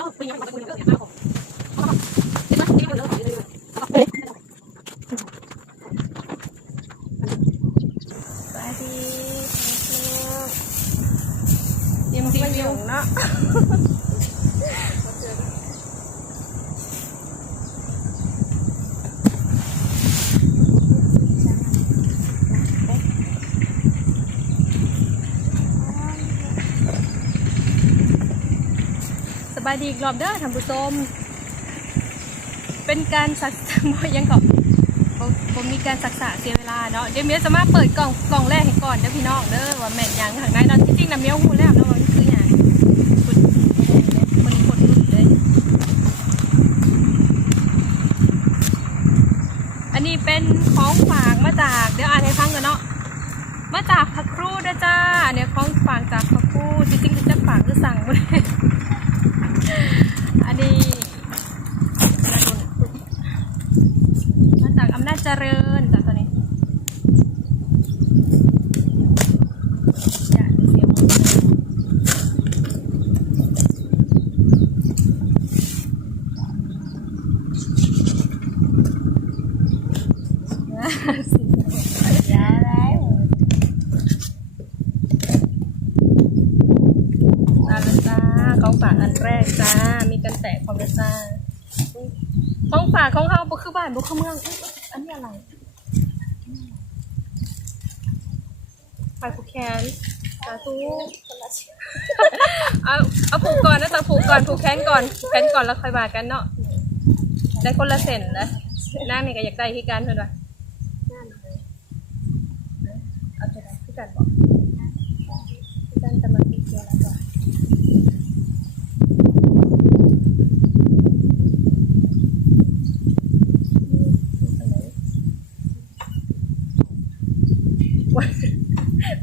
哦我以你要给我发姑娘给她个ายดีอีกรอบเด้อท่านผู้ชมเป็นการสักยังก่อนผมมีการศึกษาเสียเวลาเนาะเดี๋ยวเมียจะมาเปิดกล่องกล่องแรกให้ก่อนเด้อพี่น้องเด้อว่าแม่นยังข้างในเนาะที่จริงนะเมียหูแล้วเนาะว่ามันคือหยังขุดมันขุดหลุดเลย อันนี้เป็นของฝากมาจากเดี๋ยวอ่านให้ฟังกันเนาะมาจากพักครูนะจ้าเนี่ยของฝากจากพักครูจริงๆจะฝากคือสั่งเลย อันนี้มาจากอำนาจเจริญจากตัวนี้อย่าเสียงมาแล้วจ้าของฝากอันแรกจ้า มีกันแตะความเร็วจ้าของฝากของ เขาบุคือบ้านบุคือเมืองอุ๊ยอันนี้อะไรฝ่ายผูกแขนสาธุเอาเอาผูกก่อนนะจ๊ะผูกก่อนผูกแขนก่อนผูกแขนก่อนแล้วค่อยบากันเนาะได้คนละเส้นนะนั่งนี่ก็อยากได้ที่การเพื่อนว่ะเอาเท่าไหร่ที่การบอกที่การจะมาตีเกียร์แล้วก่อน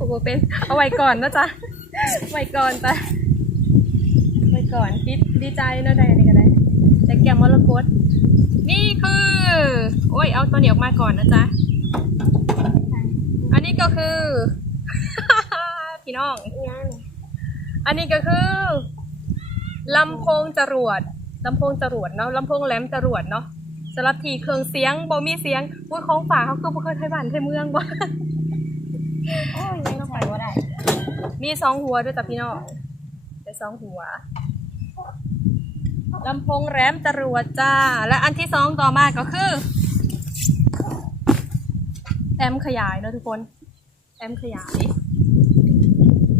บเป็นเอาไว้ก่อนนะจ๊ะไว้ก่อนจ้ะไว้ก่อนคิดดีใจเนะได้อะไรก็ได้แต่แกมมรกตนี่คือ โอ้ยเอาตัวเหนียวออกมาก่อนนะจ๊ะอันนี้ก็คือ พี่น้อง อันนี้ก็คือลำโพงจรวดลำโพงจรวดเนาะลำโพงแหลมจรวดเนาะสำหรับทีเครื่องเสียงบ่มีเสียงอุ้ยของฝากเขาคือบ่เคยไทยบ้านไทยเมืองบ่ มีสองหัวด้วยจ้ะพี่น้องเป็นสองหัวลำโพงแรมจรวดจ้า และอันที่สองต่อมาก็คือแอมขยายเนอะทุกคน แอมขยาย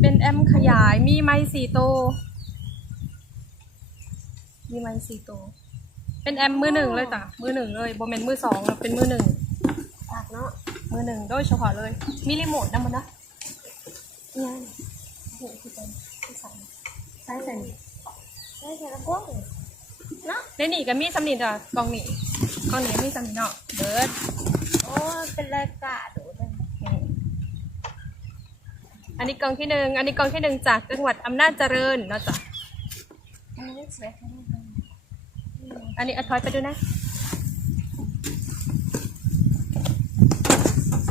เป็นแอมขยายมีไม้สี่โตวมีไม้สี่โตวเป็นแอมมือหนึ่งเลยจ้ะมือหนึ่งเลยโบเมนมือสองนะเป็นมือหนึ่งปากเนาะมือหนึ่งโดยเฉพาะเลย มีรีโมทนะมันนะ ยังโอ้โหคือเป็นที่สองใส่ใส่ใส่ใส่ละพวกเนาะในนี่ก็มีสำนิดอะกล่องนี้กล่องนี้มีสำนิดเนาะเบิร์ดโอ้เป็นรายกาดูเลยนี่อันนี้กล่องที่หนึ่งอันนี้กล่องที่หนึ่งจากจังหวัดอำนาจเจริญเนาะจ๊ะอันนี้สวยอันนี้อาทอยไปด้วยนะ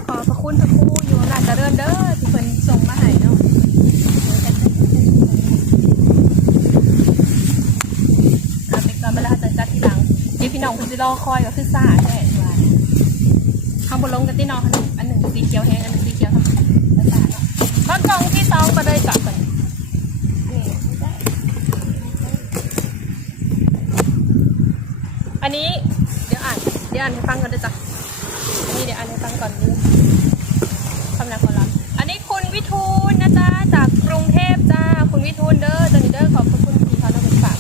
ขอบพระคุณพระครู อยู่อำนาจเจริญเด้อที่เพิ่นส่งมาให้เนาะเอาไปก่อนเวลาจะจัดทีหลังนี่พี่น้องคุณจะรอคอยก็คือซ่าแท้ว่าข้างบนลงกันที่นองขนอันหนึ่งสีเขียวแห้งอันหนึ่งสีเขียวทำซ่าเนาะมากล่องที่สองมาเลยกับไม่ได้อันนี้เดี๋ยวอ่านเดี๋ยวอ่านให้ฟังก่อนด้วยจ้ะอันนี้เดี๋ยวอ่านให้ฟังก่อนดูคำนักคนรับอันนี้คุณวิทูลนะจ๊ะจากกรุงเทพจ้าคุณวิทูลเด้อตัวนี้เด้อขอบพระคุณที่เขาเอาเป็นฝาก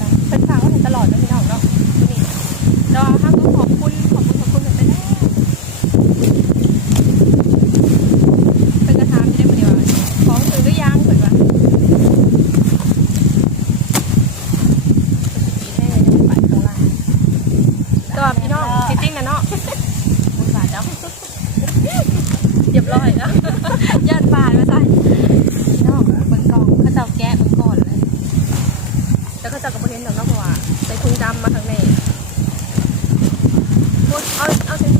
จ้ะเป็นฝากว่าเห็นตลอดเลยพี่น้องเนาะนี่เราห้ามก็ขอบคุณขอบคุณขอบคุณไปแล้วเป็นกระทำได้ปะเดี๋ยวของถือหรือยังเผื่อว่าจะสีแห้งเลยจะไปข้างล่าง ตัวพี่น้องจริงๆนะเนาะบุญบาทเนาะเรียบร้อยแล้วยอดบาทมาใส่พี่น้องเบิ่งกล่องเขาเจ้าแกะเบิ่งก่อนเลย แล้วเขาเจ้าก็บ่เห็นดอกเนาะเพราะว่าใส่ถุงดำมาข้างในโอ้ยเอาเอาใส่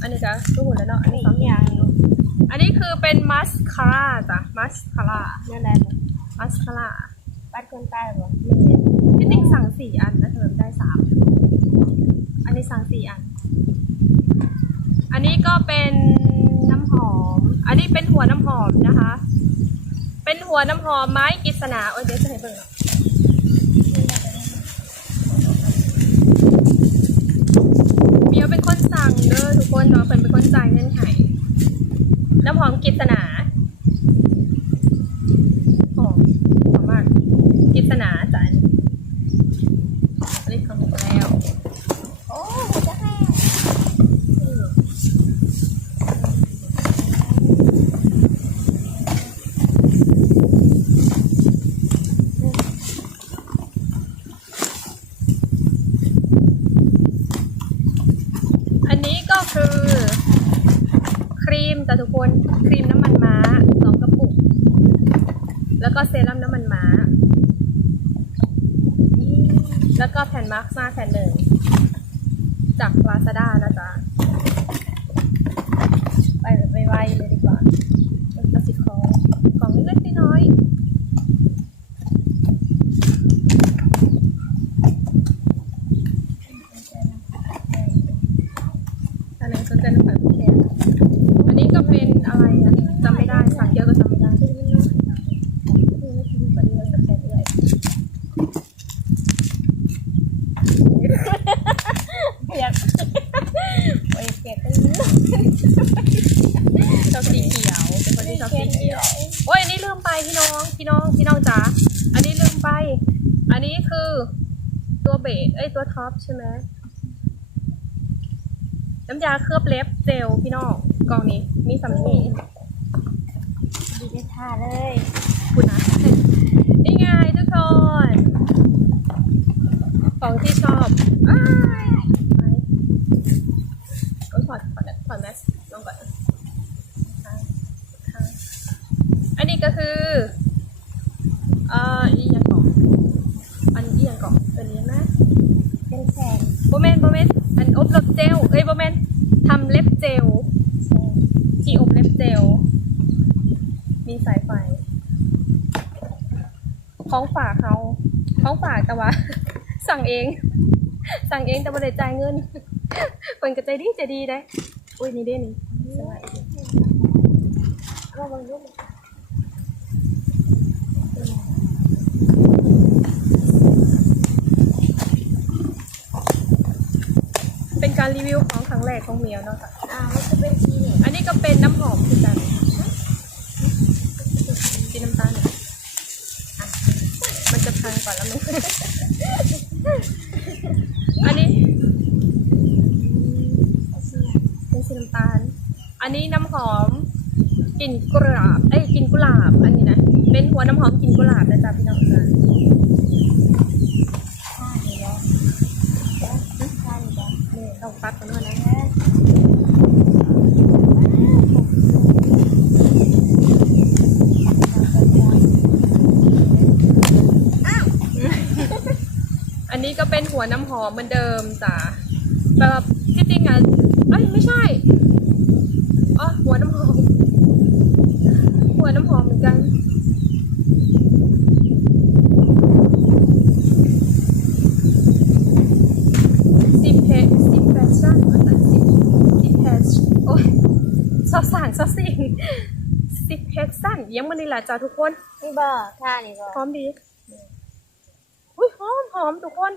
อันนี้ก็รู้หมดแล้วเนาะอันมีนี้ซอสอย่างอยู่อันนี้คือเป็นมัสคาร่าจ้ะมัสคาร่านั่นแหละมัสคาร่าปัดคนใต้บ่พี่ติ๊กสั่งสี่อันนะเธอได้สามอันนี้สั่งสี่อัน อันนี้ก็เป็นน้ำหอม อันนี้เป็นหัวน้ำหอมนะคะ เป็นหัวน้ำหอมไม้กฤษณาโอ้ยเดี๋ยวจะให้เบิ่งเนาะเมียวเป็นคน สั่งเด้อทุกคนเนาะเป็นเป็นคนจ่ายเงินให้น้ำหอมกิษณาหอมหอมมากกฤษณาจ้ะอันนี้ของหนูแล้ว โอ้หัวจะแห้ง อันนี้ก็คือ ครีมจ้ะทุกคน ครีมน้ำมันม้าสองกระปุก แล้วก็เซรั่มน้ำมันม้า แล้วก็แผ่นมาร์คมาแผ่ นึ่งจากลาซาด้านะจ๊ะ ไปแบบไวๆเลยดีกว่าเป็นกระสิบของกล่องเล็กๆน้อยๆอันไหนสนใจน้ำผักแคร์อันนี้ก็เป็นอะไรอะจำไม่ได้สั่งเยอะก็จำไม่ได้นี่ไม่กินปลาเดียวสแกนเลย เปียกโอ้ยเปียกกันเยอะ ชอบสีเขียว เป็นคนที่ชอบสีเขียว โอ้ยอันนี้ลืม ไปพี่น้องพี่น้องพี่น้องจ๋าอันนี้ลืมไป อันนี้คือตัวเบสเอ้ยตัวท็อปใช่ไหมน้ำยาเคลือบเล็บเจลพี่น้องกล่องนี้มีสำนีดีได้ท่าเลยคุณนะนี่ไงทุกคนของที่ชอบอ้ายไปก็ถอดถอดถอดแมสลงก่อนค่ะค่ะ อันนี้ก็คือเอ่ออีหยังก่อนอันอีหยังก่อนเป็นยังไงเป็นแสนโบเมนโบเมนอันอบเล็บเจลเอ้ยโบเมนทำเล็บเจลแสนที่อบเล็บเจลมีสายไฟของฝากเขาของฝากแต่ว่า สั่งเอง สั่งเองแต่ไม่ได้จ่ายเงินเปินก็ใจดีใจดีได้ อุ้ยนี่เด้นี่สบายดีก็บางรูป เป็น การรีวิวของครั้งแรกของเมียวเนาะค่ะอ่ามันจะเป็นชีนี่อันนี้ก็เป็นน้ำหอมคือกันสีน้ำตาลเนี่ยอะมันจะพังก่อนแล้วมันอันนี้เป็นสีน้ำตาล อันนี้น้ำหอมกลิ่นกุหลาบ เอ้ยกลิ่นกุหลาบ อันนี้นะ เป็นหัวน้ำหอมกลิ่นกุหลาบนะจ๊ะพี่น้องค่ะ ท่าดีแล้วท่าดีแล้ว นี่ต้อง ปัดกันด้วยนะอันนี้ก็เป็นหัวน้ำหอมเหมือนเดิมจ้ะแบบที่จริงอะเอ้ยไม่ใช่อ๋อหัวน้ำหอม หัวน้ำหอมเหมือนกัน ซิเพซิเพชั่นภาษาอังกฤษซิเพชโอ้ยซอสสางซอสสิง สิบ เฮดสั้นยังมันนี่แหละจ้าทุกคนนี่บ่ท่านี่บ่หอมดีอุ้ยหอมหอมทุกคน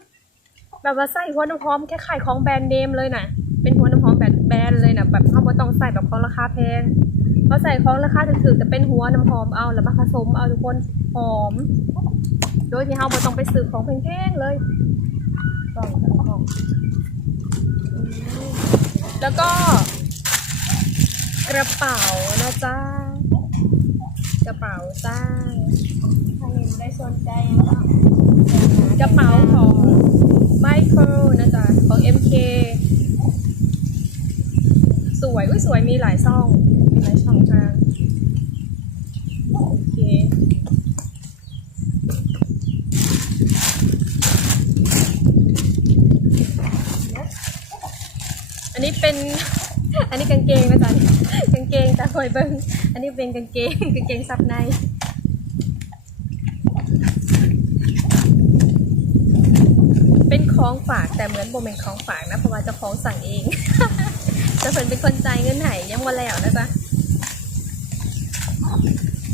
แบบว่าใส่หัวน้ำหอมแค่ขายของแบรนด์เนมเลยนะเป็นหัวน้ำหอมแบบแบรนด์เลยนะแบบเขาไม่ต้องใส่แบบของราคาแพงเพราะใส่ของราคาถูกๆแต่เป็นหัวน้ำหอมเอาแล้วมาผสมเอาทุกคนหอม โดยที่เขาไม่ต้องไปซื้อของแพงๆเลยกล่องกล่องอืมแล้วก็กระเป๋านะจ๊ะ กระเป๋าจ้าถ้าเห็นได้สนใจก็กระเป๋าของไมเคิลนะจ๊ะ ของ MK สวยอุ้ยสวยมีหลายช่องมีหลายช่องทางโอเคอันนี้เป็น อันนี้กางเกงนะจ๊ะกางเกงแต่คอยเบิ้งอันนี้เป็นกางเกงกางเกงซับในเป็นของฝากแต่เหมือนโบเป็นของฝากนะเพราะว่าจะของสั่งเองจะเพิ่นเป็นคนจ่ายเงินให้ยังวันแล้วนะจ๊ะ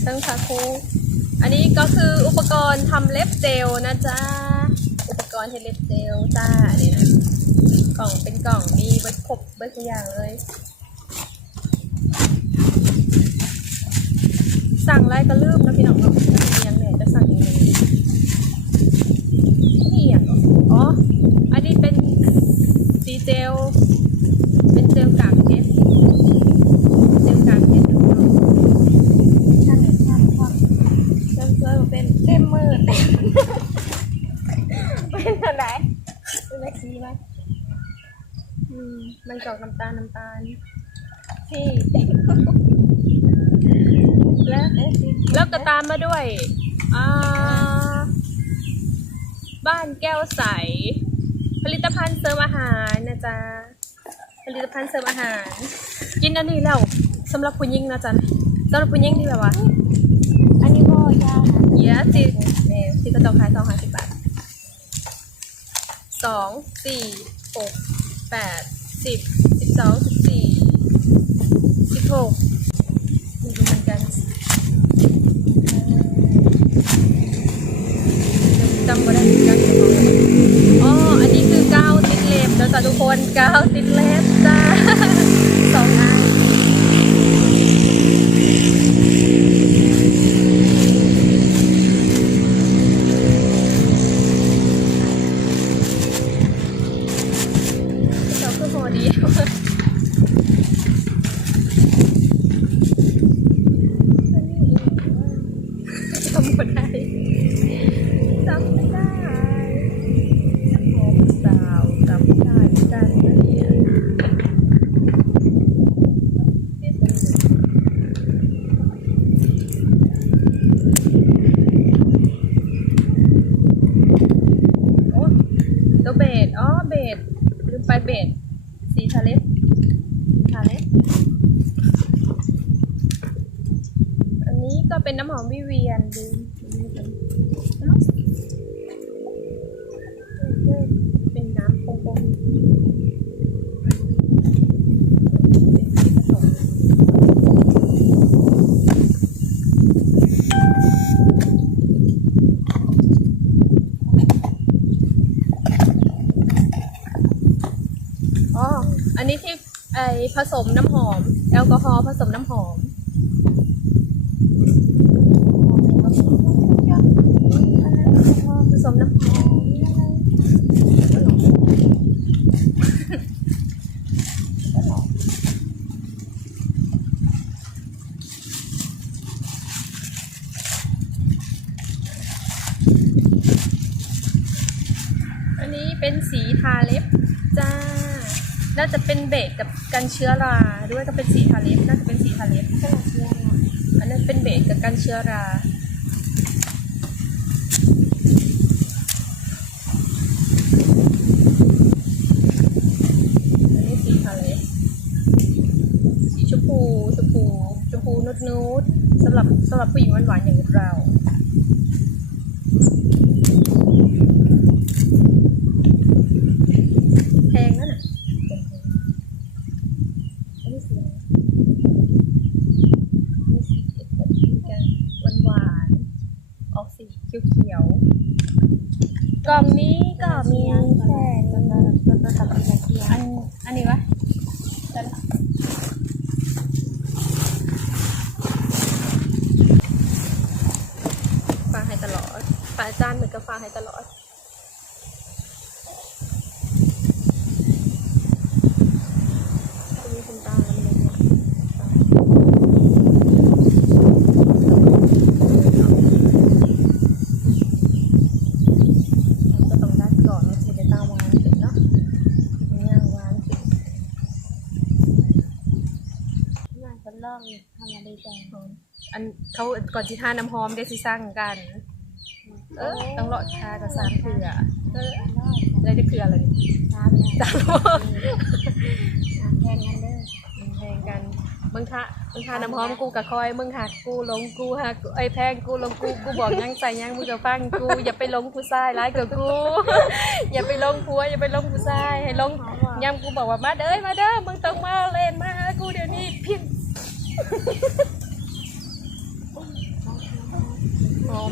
เชิงคาคูอันนี้ก็คืออุปกรณ์ทำเล็บเจลนะจ๊ะอุปกรณ์เทเล็บเจลจ้านี่นะ กล่องเป็นกล่องมีไว้ครบไว้ทุกอย่างเลย สั่งไรก็ลืมนะพี่น้องเนาะเป็นยังเนี่ยจะสั่งยังไงนี่อะอ๋อ อันนี้เป็นสีเจลเป็นเจลกากเพชรเจลกากเพชรทุกคนท่าเห็นท่าท่าเริ่มเริ่มเป็นเต็มมือเต็มเป็นอะไรเป็นแม็กซี่ไหม อืมมันกรอกน้ำตาลน้ำตาลที่ และแล้วก็ตามมาด้วยอ่าบ้านแก้วใส ผลิตภัณฑ์เสริมอาหารนะจ๊ะผลิตภัณฑ์เสริมอาหาร กินอันนี้แล้วสำหรับผู้หญิงนะจ๊ะสำหรับผู้หญิงที่แบบว่า อันนี้บ่จ้านะเยอะสิเนี่ยที่กระจกขายสองห้าสิบบาทสองสี่หก แปดสิบสิบสองสิบสี่สิบหกไม่รู้เหมือนกันจำไม่ได้เหมือนกันเดี๋ยวบอกกันอ๋ออันนี้คือเก้าติดเล็บแล้วจ้ะทุกคนเก้าวติดเล็บจ้า สองอัน เราคือโมเดียวจำไม่ได้จำไม่ได้ของสาวจำไม่ได้เหมือนกันนะเนี่ยเดี๋ยวจะโอ้ตัวเบสอ๋อเบสลืมไปเบสสีทาเล็บทาเล็บ อันนี้ก็เป็นน้ำหอมวิเวียนดูเอ้าเป็นน้ำโป่งๆอ๋อ อันนี้ที่ไอผ สมน้ำหอม แอลกอฮอล์ผสมน้ำหอม ผสมน้ำหอม อันนี้เป็นสีทาเล็บ น่าจะเป็นเบสกับกันเชื้อราด้วยก็เป็นสีทาเล็บน่าจะเป็นสีทาเล็บขนาดเนี้ยนะอันนั้นเป็นเบสกับกันเชื้อราอันนี้สีทะเลสีชมพูชมพูชมพูนุดนูดๆสำหรับสำหรับผู้หญิงหวานๆอย่างเรา แพงนั่นน่ะอันนี้สีอะไรอันนี้สี เขียวๆ กล่องนี้ก็มีแค่ ตัวตัวตัวตัวตับกระเทีย อั ม นอันนี้วะจันฟังให้ตลอดฝากอาจารย์เหมือนกับฟังให้ตลอด มีคุณตาแล้วมันเลยก็ต้องดัดก่อนมันจะได้ตาวานขึ้นเนาะมันย่างวานขึ้น น่าจะลองทำอะไรกัน อัน เขาก่อนที่ทาน้ำหอมได้สิสร้างกัน เออต้องเลาะทากับสามเถื่อเอออะไรได้เถื่อเลยน้ำเนี่ยสามแทนกันเด้อแพงกันมึงทามึงทาน้ำหอมกูกับคอยมึงหักกูลงกูหักไอ้ยแพงกูลงกูกูบอกยังใส่ยังมึงจะฟังกู อย่าไปลงกูซ้ายร้ายกับกู อย่าไปลงผัวอย่าไปลงกูซ้ายให้ลงย้ำกูบอกว่ามาเด้อมาเด้อมึงต้องมาเล่นมาหากูเดี๋ยวนี้เพียง หอม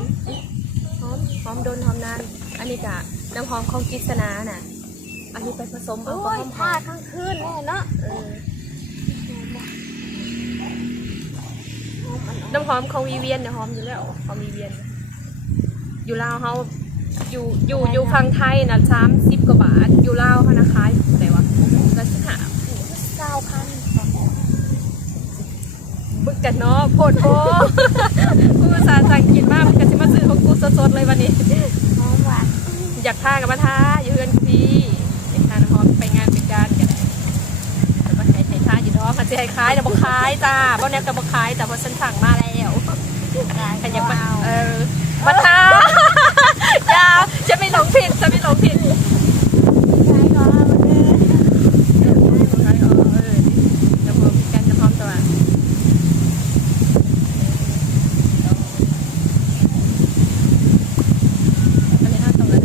หอมหอมโดนหอมนานอันนี้กะน้ำหอมของกิษณาน่ะ อันนี้ไปผสมเอาโอ้ก็ยหอมพาทั้งคืนเลยเนาะเออน้ำหอมของวีเวียนเนี่ยหอมอยู่แล้วหอมวีเวียน อยู่ลาวเขาอยู่อยู่อยู่ฝั่งไทยนะสามสิบกว่าบาท อยู่ลาวเขานะขายไหนวะก็สิหา เก้าพัน บึ กันเนาะโพดโพกูภาษาสังกินมากมันก็สิมาซื้อของกูสดๆเลยวันนี้ หอมหวานอยากท่ากับมาท่าอยู่เพื่อนกูพี่อยากทาน้ำหอมไปงานไปการกันแล้วก็ให้ให้ท่าอยู่ท้องกันจะให้ายแต่บอกขายจ้าบ้านนี้ก็บอกขายแต่พอฉันสั่งมาแล้วใครอยากมาเออมาท้าอย่าจะไม่หลงผิดจะไม่หลงผิด ใช้ก็เอามาเด้อ ใช่เออเออจะพร้อมกันจะพร้อมตัวอันนี้ห้าสองอัน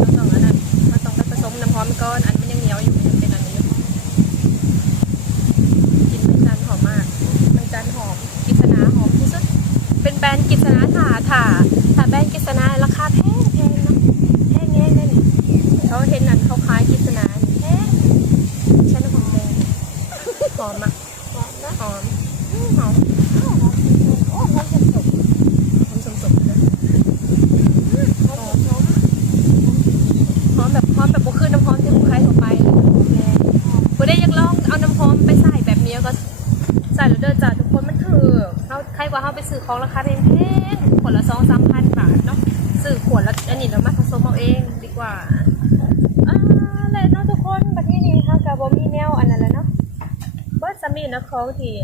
ห้าสองอันนั้นห้าสองแล้วผสมน้ำหอมก้อนอันมันยังเหนียวอยู่มันยังเป็นอันนี้อยู่กินมันจันหอมมากมันจันหอมกิษณาหอมที่สุด เป็นแบรนด์กิษณาถ่าถ่าถ่าแบรนด์กิษณาราคาแพงแพงเนาะแพงแน่เลยนี่เขาเห็นนั่นเขาขายกิษณานี่แพงใช้น้ำหอมแบรนด์หอมอะ หอมนะ หอมอื้อหอม โอ้หอมโอ้หอมสุด หอมสมๆเลย ๆหอมหอม หอมแบบหอมแบบบ่คือน้ำหอมที่ผู้ขายทั่วไปเลยหอมแรงบ่ได้อยังลองเอาน้ำหอมไปใส่แบบนี้ก็ใส่แล้วเด้อจ้าทุกคนมันถือเขาใครก ว่าเขาไปซื้อของราคาแพงๆขวดละสองสามพันบาทเนาะซื้อขวดละอันนี้เรามาผสมเอาเองดีกว่าอ่าแล้วเนาะทุกคนประเทศนี้ค่ะกับบ่มีแนวอันนั้นแหล้วเนาะเบิร์ดซัมมี่นะของที่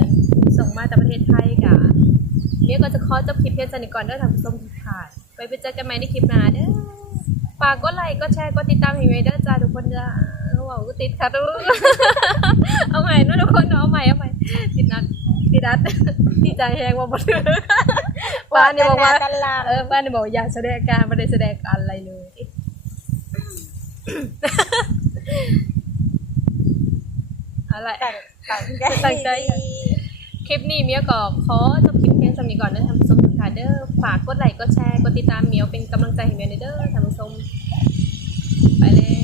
ส่งมาจากประเทศไทยกะเนี่ยก็จะขอจบคลิปเพียงเท่านี้ก่อนเด้อทานผู้ชมทุกท่านไปไปเจอกันใหม่ในคลิปหน้าเด้อฝากกดไลค์กดแชร์กดติดตามให้ไว้เด้อจ้าทุกคนจ้าเอาวติดค่ะทุกเอาใหม่เนาะทุกคนเอาใหม่เอาใหม่ติดนัด ดนัดดีใจแฮงว่าบ่ถือป้านี่บอกว่าตลาดเออป้าเนี่ยบอกอยากแสดงอาการไม่ได้แสดงอะไรเลยอะไรตั้งใจตั้งใจคลิปนี้เมียก็ขอจบคลิปเพียงสำนี้ก่อนเด้อท่านผู้ชมทุกท่านเด้อฝากกดไลค์กดแชร์กดติดตามเมียวเป็นกำลังใจให้เมียเด้อท่านผู้ชมไปแล้ว